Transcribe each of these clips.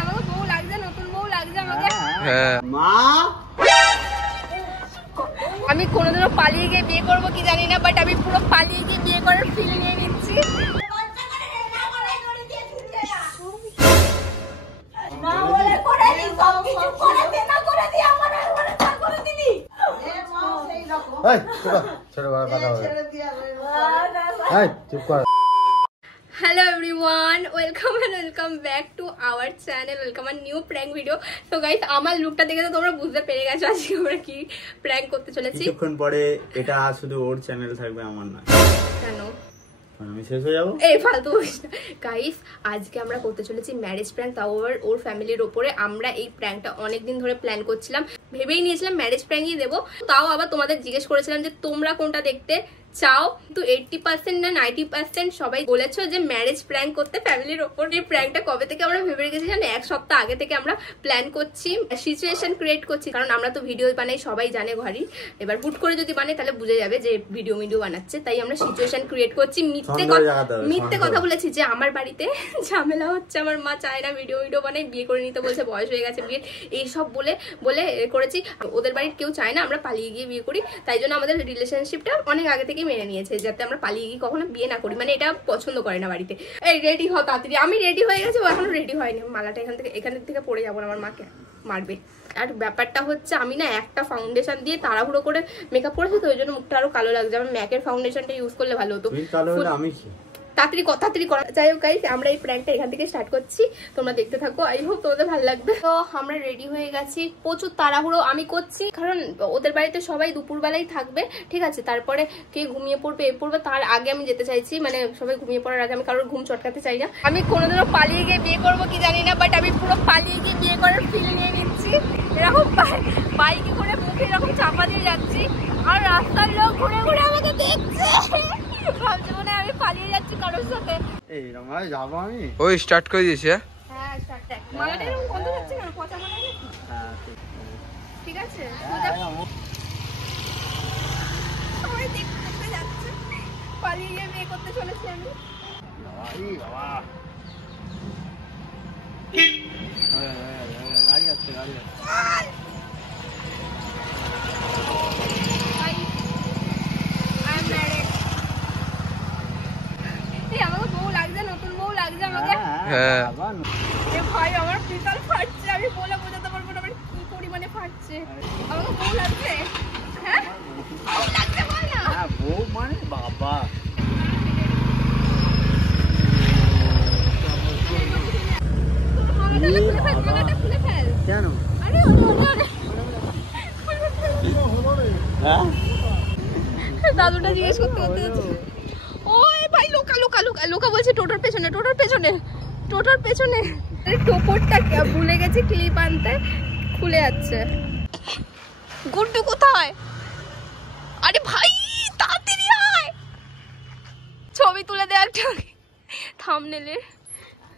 আমাকে বউ লাগছে, নতুন বউ লাগছে আমাকে। মা আমি কোনোদিনও পালিয়ে গিয়ে বিয়ে করবো কি জানি না, বাট আমি পুরো পালিয়ে গিয়ে বিয়ে করার ফিল নিয়ে নিচ্ছি। Hello everyone, welcome back to our channel, welcome a new prank video. So guys, আমার লুকটা দেখে তো তোমরা বুঝতে পেরে গেছো আজকে আমরা কি প্র্যাঙ্ক করতে চলেছি। কিছুক্ষণ পরে এটা শুধু ওর চ্যানেল থাকবে, আমার না। কেন? আমি শেষ হয়ে যাবো। এই ফালতু গাইস, আজকে আমরা করতে চলেছি ম্যারেজ প্র্যাঙ্ক, তাও ওর ফ্যামিলির উপরে। আমরা এই প্র্যাঙ্কটা অনেকদিন ধরে প্ল্যান করছিলাম, ভেবেই নিয়েছিলাম ম্যারেজ প্র্যাঙ্কই দেবো। তাও আবার তোমাদের জিজ্ঞেস করেছিলাম যে তোমরা কোনটা দেখতে চাও, তো 80% না 90% সবাই বলেছো যে ম্যারেজ প্ল্যান করতে ফ্যামিলির ওপর। এই প্র্যাঙ্কটা কবে থেকে আমরা ভেবে রেখেছি জানো? এক সপ্তাহ আগে থেকে আমরা প্ল্যান করছি, সিচুয়েশন ক্রিয়েট করছি, কারণ আমরা তো ভিডিও বানাই, সবাই জানে ঘরেই। এবার হুট করে যদি বানাই তাহলে বুঝে যাবে যে ভিডিও বানাচ্ছে, তাই আমরা সিচুয়েশন ক্রিয়েট করছি। মিথ্যে কথা বলেছি যে আমার বাড়িতে ঝামেলা হচ্ছে, আমার মা চায় না ভিডিও বানাই, বিয়ে করে নিতে বলছে, বয়স হয়ে গেছে বিয়ে, এইসব বলে করেছি। ওদের বাড়ির কেউ চায় না আমরা পালিয়ে গিয়ে বিয়ে করি, তাই জন্য আমাদের রিলেশনশিপটা অনেক আগে থেকে মেনে নিয়েছে যাতে আমরা পালিয়ে গিয়ে কখনো বিয়ে না করি, মানে এটা পছন্দ করে না বাড়িতে। এই রেডি হও তাড়াতাড়ি। আমি রেডি হয়ে গেছি, ও এখনো রেডি হয়নি। মালাটা এখানের থেকে পড়ে যাবো না, আমার মাকে মারবে। আর ব্যাপারটা হচ্ছে আমি না একটা ফাউন্ডেশন দিয়ে তাড়াহুড়ো করে মেকআপ করেছি, তো ওই জন্য মুখটা আরো কালো লাগছে। আমার ম্যাকের ফাউন্ডেশনটা ইউজ করলে ভালো হতো। তাড়াতাড়ি করা। যাই হোক গাইস, আমরা এই প্র্যাঙ্কটা এখান থেকে স্টার্ট করছি, তোমরা দেখতে থাকো। আই হোপ তোমাদের ভালো লাগবে। তো আমরা রেডি হয়ে গেছি, প্রচুর তাড়াহুড়ো আমি করছি, কারণ ওদের বাড়িতে সবাই দুপুরবেলাই থাকবে, ঠিক আছে? তারপরে কে ঘুমিয়ে পড়বে তার আগে আমি যেতে চাইছি, মানে সবাই ঘুমিয়ে পড়ার আগে। আমি কারোর ঘুম চটকাতে চাই না। আমি কোনোদিনও পালিয়ে গিয়ে বিয়ে করবো কি জানি না, বাট আমি পুরো পালিয়ে গিয়ে বিয়ে করার ফিল নিয়ে নিচ্ছি। এরকম বাইকে করে মুখে এরকম চাপা দিয়ে যাচ্ছি, আর রাস্তার লোক ঘুরে ঘুরে আমাকে দেখছে, ভাবছে মনে আমি পালিয়ে যাচ্ছি কারোর সাথে। যাবো আমি। ওই স্টার্ট করে দিয়েছে। হ্যাঁ স্টার্ট। মালাটা এরকম বন্ধ হচ্ছে কেন? পচা মালা নাকি? হ্যাঁ ঠিক আছে। সবাই দেখতে যাচ্ছে, পালিয়ে গিয়ে বিয়ে করতে চলেছি আমি। গাড়ি আসছে। আমাকে বউ লাগছে, নতুন বউ লাগছে আমাকে। হ্যাঁ ভাই আমার পিতাল ফাটছে, আমি বলে বোঝাতে পারবো না কি পরিমাণে ফাটছে। আমাকে বউ লাগছে। হ্যাঁ বউ লাগছে বল না। হ্যাঁ বউ মানে বাবা। খুলে ফেল। কেন? আরে দাদুটা জিজ্ঞেস করতে ওই ভাই লোকা বলছে টোটোর পেছনে। টোপরটা ভুলে গেছে ক্লিপ আনতে, খুলে যাচ্ছে। গুড্ডু কোথায়? আরে ভাই তাড়াতাড়ি আয়, ছবি তুলে দে একটা থাম্বনেলে।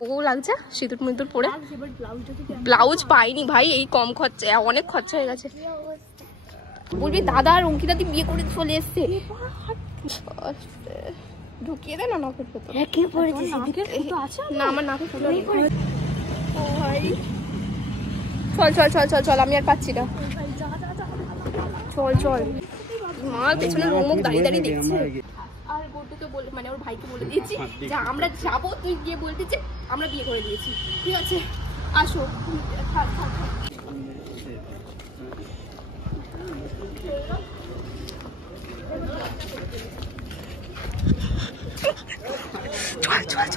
ও লাগছে সিঁদুর মিঁদুর পরে। ব্লাউজ পাইনি ভাই, এই কম খরচা, অনেক খরচা হয়ে গেছে। বলবি দাদা আর অঙ্কিতাদি বিয়ে করে চলে এসছে। ঢুকিয়ে দে না নাকের ভেতর। না আমার নাকে ফুটো নেই। ও ভাই চল, আমি আর পাচ্ছি না। চল মা পেছনে রুমুক দাঁড়িয়ে দেখছে। আর বড়টুকে বলে, মানে ওর ভাইকে বলে দিয়েছি যে আমরা যাবো, তুই গিয়ে বলতে যে আমরা বিয়ে করে দিয়েছি, ঠিক আছে? আসো। চল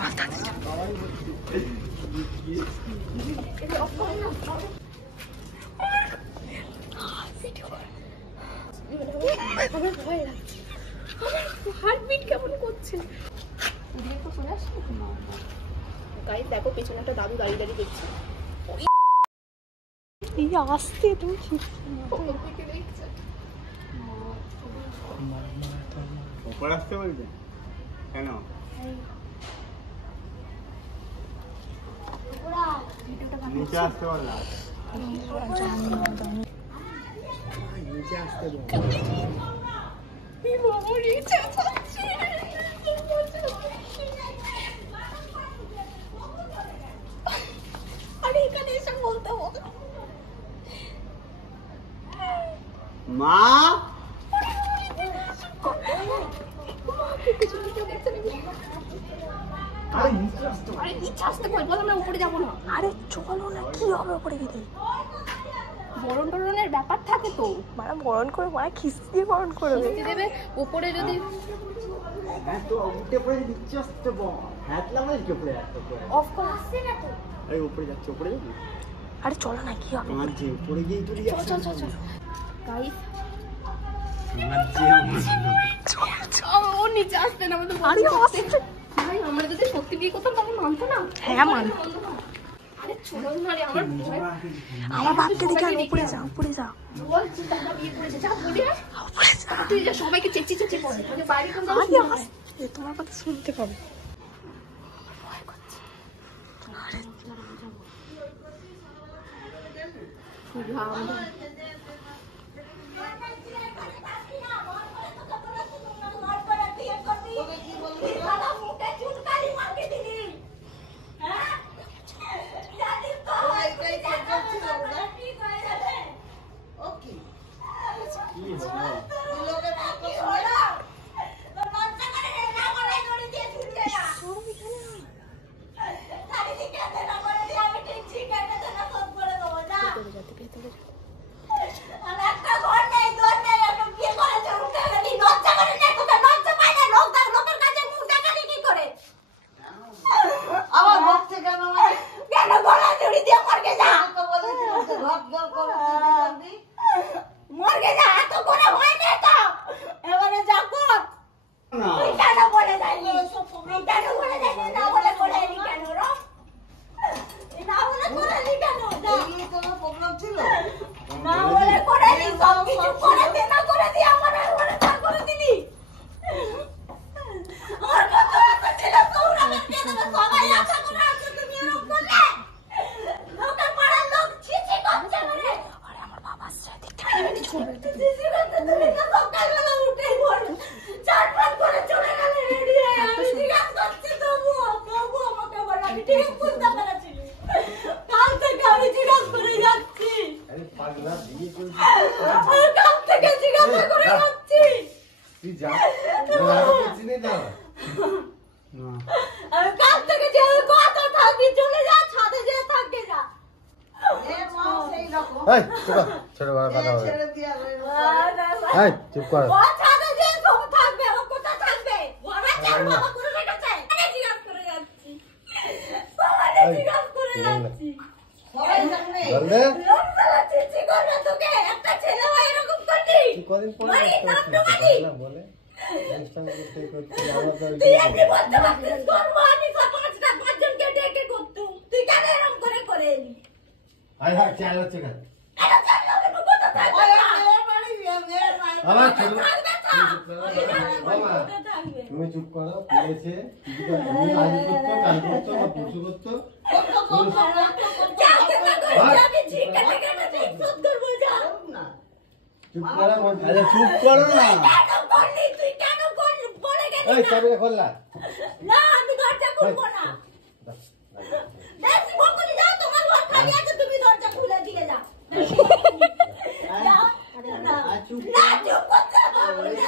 হার্টবিট কেমন করছে? গাইস দেখো পেছনে একটা দাদু দাঁড়িয়ে দেখছে। আসতে তুমি উপরে আসতে বলবে কেন? নিচে আসতে বললাম। নিচে আসতে বল। আরে মা আরে নিচে আসতে কই বল, আমরা উপরে যাবো না। আরে চলো না, কি হবে উপরে গেলে? বরণ টরণের ব্যাপার থাকে তো, মারা বরণ করে, মারা খিস্তি দিয়ে বরণ করবে। দেবে উপরে যদি তো উঠে পড়ে নিচে আসতে বল। হাতলা মানে কি উপরে আসতে পড়ে? অফ করে আসছে না তো। আরে উপরে যাচ্ছে, উপরে যাবি? আরে চলো না, কি হবে? আমার যে উপরে গিয়ে তুই যাচ্ছিস। চল চল চল গাইস, ও নিচে আসতে না আমাদের। আরে আসছে। ভাই আমরা যদি সত্যি বিয়ে করতাম তাহলে মানতো না। হ্যাঁ মান। আরে চলো না রে, আমার আমার বাপকে দেখে আর উপরে যা, উপরে যা। বলছি দাদা বিয়ে করেছে, যা বলি না। উপরে যা। তুই যা, সবাইকে চেঁচি চেঁচি বল, আগে বাইরে কোন দাও। আরে আসছে, তোমার কথা শুনতে পাবে। চুপ কর। তুমি চুপ করো, পেয়েছে তুমি আজ করতো, কাল করতো, বা পরশু করতো। চুপ করো, চুপ করো না। এই চাবিটা খোলা। না আমি দরজা খুলবো না। বেশি বকুনি যাও, তোমার ঘর খালি আছে, তুমি দরজা খুলে দিয়ে যাও। না চুপ করতে হবে না।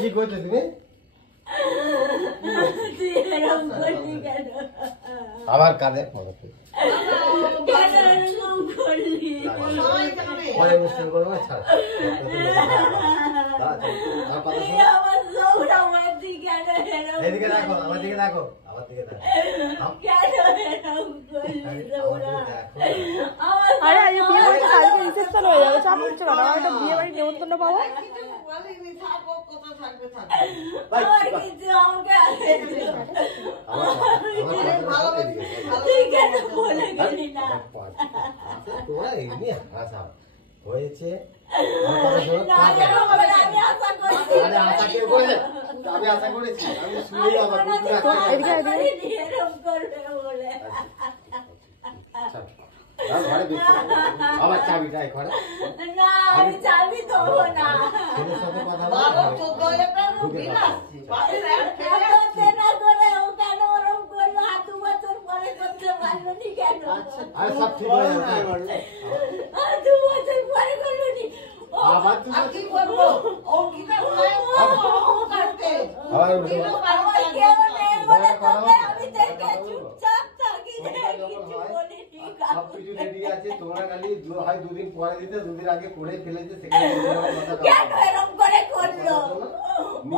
কি করছো তুমি? আবার কাঁদে অনুষ্ঠান করবো না, ছাড়। এদিকে রাখো, আমার দিকে রাখো, আমার দিকে রাখো। আরে আজ বিয়ে বাড়িতে কালকে রিসেপশন হয়ে যাবে, চাপ হচ্ছে না। আমার একটা বিয়ে বাড়ি নেমন্তন্ন পাবো। তোরা এমনি হাসা হয়েছে। আমি আশা করেছি, আমি শুনে আবার এদিকে ঘরে বেশি আবার চাবি যাই ঘরে না আমি চাবি দেবো না ছেলের সাথে কথা বাবা বলে 14,000 বিল আসছে বাপের না করে ও কেন ওরম করলো আর 2 বছর পরে করতে পারলো নি কেন আরে সব ঠিক হয়ে যাবে আর 2 বছর পরে করলো নি আবার আর কি করবো অঙ্কিতা হয় করতে আবার আমার কেউ নেই বলে তোকে আমি দেখে চুপচাপ থাকি কিছু বলিনি সব কিছু রেডি আছে তোমরা খালি হয় দুদিন পরে দিতে দুদিন আগে করে ফেলেছে সেখানে কেন এরম করে করলো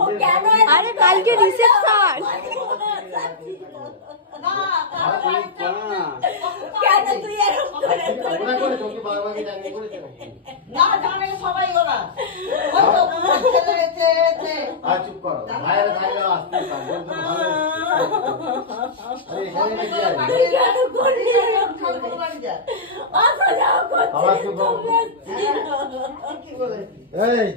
ও কেন আরে কালকে রিসেপশন না কেন তুই এরম করে ওরা করে তোকে বাবাকে জানিয়ে করেছে না জানে সবাই ওরা ওই তো ছেলে এসে আর চুপ করো ভাইরা ভাইরা আসতে পারে তো ভালো আরে এখানে কি আছে তুই কেন করলি এরম ঠাকুর বাড়ি যা আসা যাও আবার করছিস কি বলে এই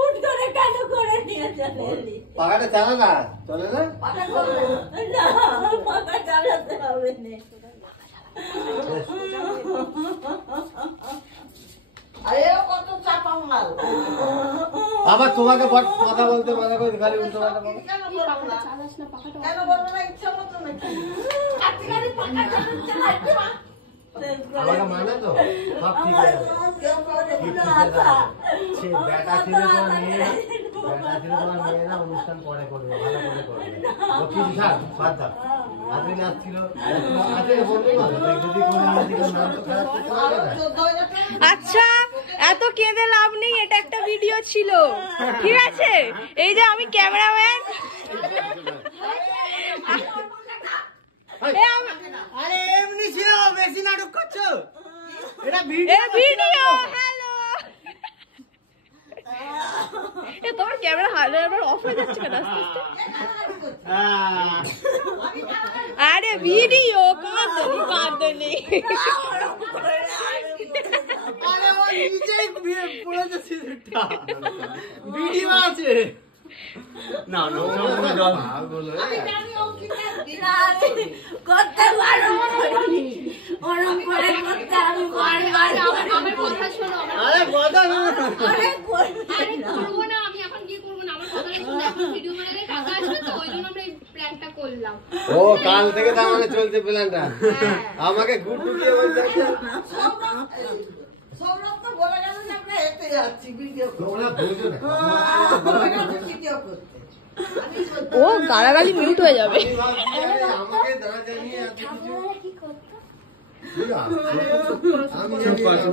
উঠ করে কেন করে নিয়ে চলে এলি পাকাটা চালা না চলে না পাকা করবে না পাকা চালাতে হবে না আরে কত চাপা মাল আবার তোমাকে কথা বলতে মানা করে খালি উল্টো পাল্টা বলো কেন বলবো না কেন বলবো না ইচ্ছা মতো নাকি আজকালি পাকা চালাতে লাগবে না আমাকে মানে তো সব ঠিক হয়ে যাবে সে বেটা ছেলে তোমার মেয়ে না বেটা ছেলে তোমার মেয়ে না অনুষ্ঠান পরে করবে ভালো করে করবে ও কি থাক বাদ দাও আজকে নাচছিল আজকে বলবো না যদি কোনো দিকে নাম তো খারাপ করতে পারবে না 14,000 টাকা আচ্ছা এত কেঁদে লাভ নেই, এটা একটা ভিডিও ছিল, ঠিক আছে? এই যে আমি ক্যামেরাম্যান, আরে এমনি ছিল, বেশি নাটক করছো। এটা ভিডিও। হ্যালো, এ তোমার ক্যামেরা হাজার আবার অফ হয়ে যাচ্ছে কেন আস্তে আস্তে? আরে ভিডিও, কাঁদনি আরে ও নিচেই পড়েছে সিজুটা। ভিডিও আছে। না না চমকে জল বলো। আমি জানি অঙ্কিতা করতে পারো ওরম করে করতে আমি বারবার আমার কথা শোনো আরে কথা না। আরে করবে আরে করবো না, আমি এখন কি করবো না, আমার কথা শুনে এখন ভিডিও বানালে টাকা আসবে তো, ওই জন্য আমরা এই প্ল্যানটা করলাম। ও কাল থেকে তার মানে চলছে প্ল্যানটা। আমাকে গুড্ডু দিয়ে বলছে সৌরভ তো বলে গেল যে আমরা হেঁটে যাচ্ছি ভিডিও তোমরা বুঝো না ভিডিও করতে ও গালাগালি মিউট হয়ে যাবে। আমি ভাবছি, আরে আমাকে দাঁড়া জানিয়ে এত কিছু কি করতে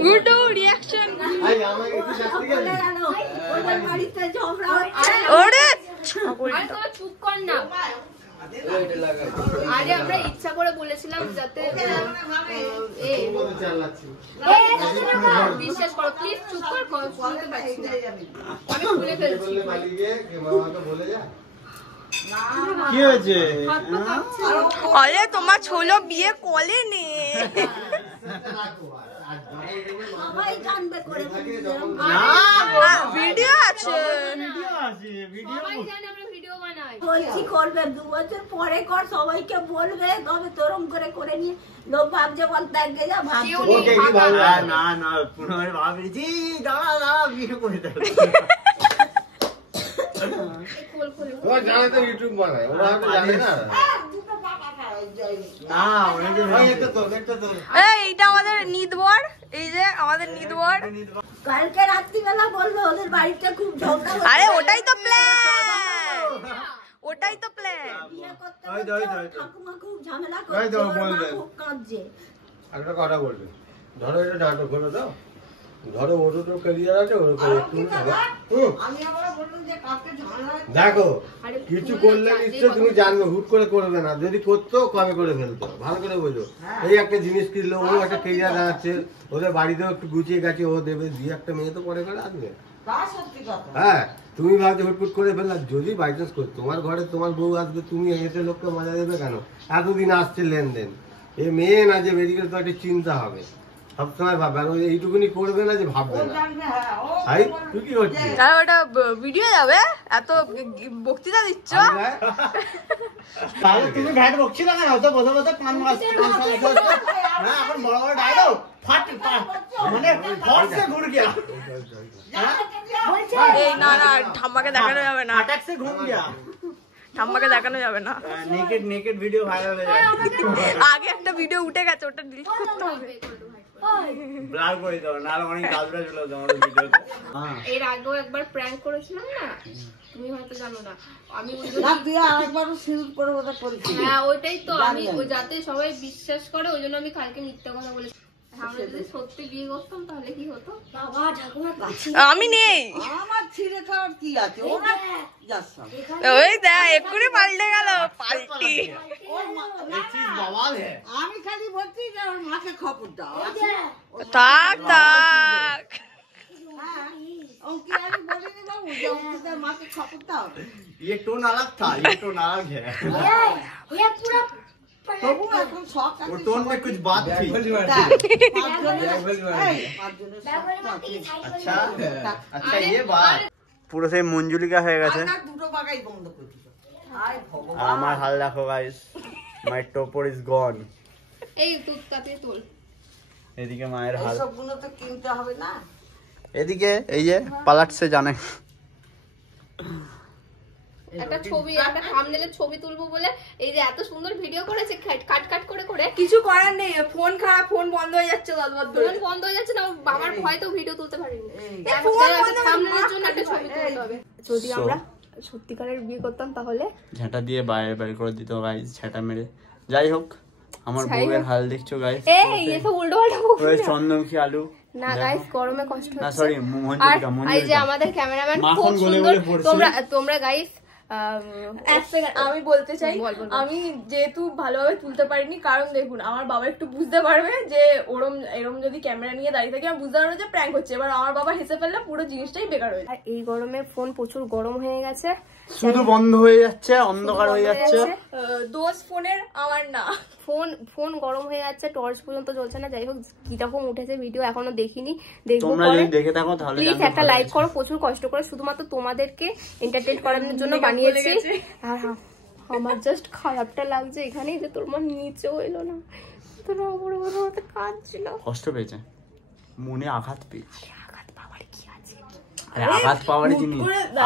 গুড্ডু রিঅ্যাকশন। আই আমাকে একটু শাস্তি গেল ওদের বাড়িতে ঝগড়া হচ্ছে ওরে আরে তোরা চুপ কর না। এটা লাগা আরে আমরা ইচ্ছা করে বলেছিলাম যাতে চালাচ্ছি বিশ্বাস করো, প্লিজ চুপ কর, শুনতে পাচ্ছি না। আমি ভুলে ফেলছি। বললে মালিকে কে মামাকে বলে যা কি হয়েছে? হাত পা কাঁপছে। আরে তোমার ছোলো বিয়ে কলে নে। সবাই জানবে করে ভিডিও আছে, ভিডিও আছে, ভিডিও সবাই জানে আমরা ভিডিও বানাই। বলছি করবে 2 বছর পরে কর, সবাইকে বলবে, তবে তোরম করে করে নিয়ে লোক ভাবছে বলতে আগে যা ভাবছে কেউ নেই, ওকে কি ফাঁকা। ভালো না না পুনরায় ভাবছি দাঁড়া দাঁড়া ভিডিও করে দেবো। এই খোল খোল। ওরা জানে তো ইউটিউব বানায়, ওরা হয়তো জানে না। দুটো টাকা খাওয়াই যাই না অনেকে ভাই একটা তো একটা তো এইটা আমাদের নিদবর, এই যে আমাদের নিদবর। কালকে রাত্রিবেলা বলবে ওদের বাড়িতে খুব ঝগড়া হচ্ছে। আরে ওটাই তো প্ল্যান, ওটাই তো প্ল্যান। বিয়ে করতে ওই তো, ওই তো, ওই তো। ঠাকুমা খুব ঝামেলা ওই তো, করছে, ওর মা বলবে। খুব কাঁদছে। একটা কথা বলবে, ধরো এটা নাটক হলো তো, ধরো ওর তো ক্যারিয়ার আছে ওর আর একটু অঙ্কিতা দেখ, আমি আবার বললাম যে কালকে ঝামেলা হচ্ছে। দেখো আরে কিছু ভুলে করলে যাচ্ছে, নিশ্চয় তুমি জানবে, হুট করে করবে না, যদি করতো কবে করে ফেলতো, ভালো করে বোঝো। এই একটা জিনিস কিনলো, ও একটা ক্যারিয়ার দাঁড়াচ্ছে, ওদের বাড়িতেও একটু গুছিয়ে গেছে, ও দেবে, দিয়ে একটা মেয়ে তো পরে করে আসবে। তা সত্যি কথা হ্যাঁ তুমি ভাবছো হুটফুট করে ফেললা, যদি বাই চান্স করো তোমার ঘরে তোমার বউ আসবে, তুমি এসে লোককে মজা দেবে কেন? এতদিন আসছে লেনদেন, এ মেয়ে না যে বেরিয়ে গেলে তো একটা চিন্তা হবে। সবসময় ভাববে আর এইটুকুনি করবে না যে ভাববে না। ভাই তুই কি করছিস? আর ওটা ভিডিও যাবে, এত বক্তৃতা দিচ্ছ। তাহলে তুমি ভ্যাট বকছিল না, হয়তো বসে বসে পান মাছ না, এখন বড় বড় ডায়লগ ফাট মানে ফটসে ঘুর গিয়া, এই না না, ঠাম্মাকে দেখানো যাবে না, अटैक से घूम गया। ঠাম্মাকে দেখানো যাবে না। नेकेड वीडियो वायरल हो जाए, আগে একটা ভিডিও উঠে গেছে, ওটা ডিলিট করতে হবে। ব্লার করে দাও না, অনেক কাজরা চলে যাবে আমাদের ভিডিওতে। হ্যাঁ, এর আগেও একবার প্র্যাঙ্ক করেছিলাম না, তুমি হয়তো জানো না, আমি ওই না তুই আরেকবারও সিঁদুর পরে ওটা করেছিস। হ্যাঁ ওইটাই তো, আমি ওই যাতে সবাই বিশ্বাস করে ওই জন্য আমি কালকে মিথ্যা কথা বলেছি। আমরা যদি সত্যি বিয়ে করতাম তাহলে কি হতো? আমি নেই, আমার ছিঁড়ে খাওয়ার কি আছে, ওরা যাস সব। ওই দেখ এক্ষুনি পাল্টে গেল, পাল্টি। ये चीज बवाल है। আমি খালি বলছি যে ওর মাকে খবর দাও। থাক থাক, হ্যাঁ, অঙ্কি আমি বলিনি বাবু যে অঙ্কিতার মাকে খবর দাও। ये टोन अलग था, ये टोन अलग है। তবু এখন শখ আছে। वो टोन में कुछ बात थी। अच्छा अच्छा ये बात পুরো সেই মঞ্জুলিকা হয়ে গেছে। দুটো বাগাই বন্ধ করে দিল। আর আমার হাল দেখো গাইস, মাই টোপর ইজ গন। এই দুধ কাতে তোল। এদিকে মায়ের হাল, এইসবগুলো তো কিনতে হবে না। এদিকে এই যে পালাটছে জানে। একটা ছবি, একটা থাম্বনেলের ছবি তুলবো বলে এই যে এত সুন্দর ভিডিও করেছে কাট কাট করে করে। কিছু করার নেই, ফোন খারাপ, ফোন বন্ধ হয়ে যাচ্ছে, ফোন বন্ধ হয়ে যাচ্ছে না, বাবার ভয়তেও ভিডিও তুলতে পারিনি। থাম্বনেলের জন্য একটা ছবি তুলতে হবে। যদি আমরা সত্যিকারের বিয়ে করতাম তাহলে ঝাঁটা দিয়ে বাইরে বাইরে করে দিত গাইস, ঝাঁটা মেরে। যাই হোক, আমার বউয়ের হাল দেখছো গাইস, এই এসব উল্টো পাল্টা বকবি না। চন্দনমুখী আলু না গাইস, গরমে কষ্ট না, হচ্ছে। সরি আর মঞ্জুলিকা, এই যে আমাদের ক্যামেরাম্যান মাখন খুব গলে সুন্দর। গলে পড়ছে। তোমরা গাইস আমি বলতে চাই, বল। আমি যেহেতু ভালোভাবে তুলতে পারিনি, কারণ দেখুন আমার বাবা একটু বুঝতে পারবে যে এরম যদি ক্যামেরা নিয়ে দাঁড়িয়ে থাকে, আমি বুঝতে পারবো যে প্র্যাঙ্ক হচ্ছে। এবার আমার বাবা হেসে ফেললে পুরো জিনিসটাই বেকার হয়ে যায়। এই গরমে ফোন প্রচুর গরম হয়ে গেছে, শুধু বন্ধ হয়ে যাচ্ছে, অন্ধকার হয়ে যাচ্ছে। দোষ ফোনের, আমার না। ফোন গরম হয়ে যাচ্ছে, টর্চ পর্যন্ত জ্বলছে না। যাই হোক, কিরকম উঠেছে ভিডিও এখনো দেখিনি, দেখবো তোমরা যদি দেখে থাকো তাহলে প্লিজ একটা লাইক করো। প্রচুর কষ্ট করে শুধুমাত্র তোমাদেরকে এন্টারটেইন করানোর জন্য বানিয়েছি। আর আমার জাস্ট খারাপটা লাগছে এখানেই যে তোর মা নিচেও এলো না, তোর বড় বড় হাতে কাঁদছিল, কষ্ট পেয়েছে, মনে আঘাত পেয়েছে। আঘাত পাওয়ার কি আছে? আরে আঘাত পাওয়ার জিনিস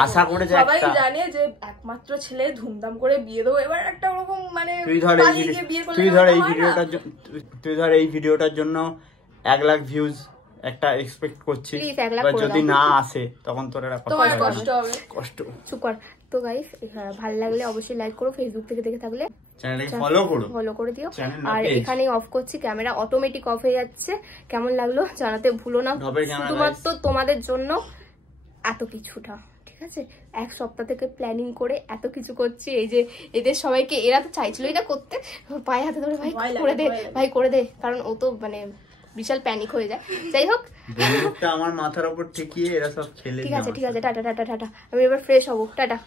আশা করে যে সবাই একটা, জানে যে একমাত্র ছেলে, ধুমধাম করে বিয়ে দেবো। এবার একটা ওরকম মানে তুই ধর এই ভিডিওটার জন্য 1 লাখ ভিউজ একটা এক্সপেক্ট করছি, Please, 1 লাখ এবার করে যদি দাও। না আসে তখন তোর একটা তোমার কষ্ট হবে। কষ্ট। চুপ কর। তো গাইস, ভালো লাগলে অবশ্যই লাইক করো, ফেসবুক থেকে দেখে থাকলে চ্যানেলটাকে ফলো করে দিও। Channel না আর page। এখানে অফ করছি, ক্যামেরা অটোমেটিক অফ হয়ে যাচ্ছে। কেমন লাগলো জানাতে ভুলো না, ঢপের ক্যামেরা শুধুমাত্র তোমাদের জন্য এত কিছুটা, ঠিক আছে? 1 সপ্তাহ থেকে প্ল্যানিং করে এত কিছু করছি। এই যে এদের সবাইকে, এরা তো চাইছিল এটা করতে, পায়ে হাতে ধরে ভাই করে দে, ভাই করে দে, কারণ ও তো মানে বিশাল প্যানিক হয়ে যায়। যাই হোক, বন্দুকটা আমার মাথার উপর ঠেকিয়ে এরা সব খেলে ঠিক আছে, টাটা টাটা টাটা। আমি এবার ফ্রেশ হবো, টাটা।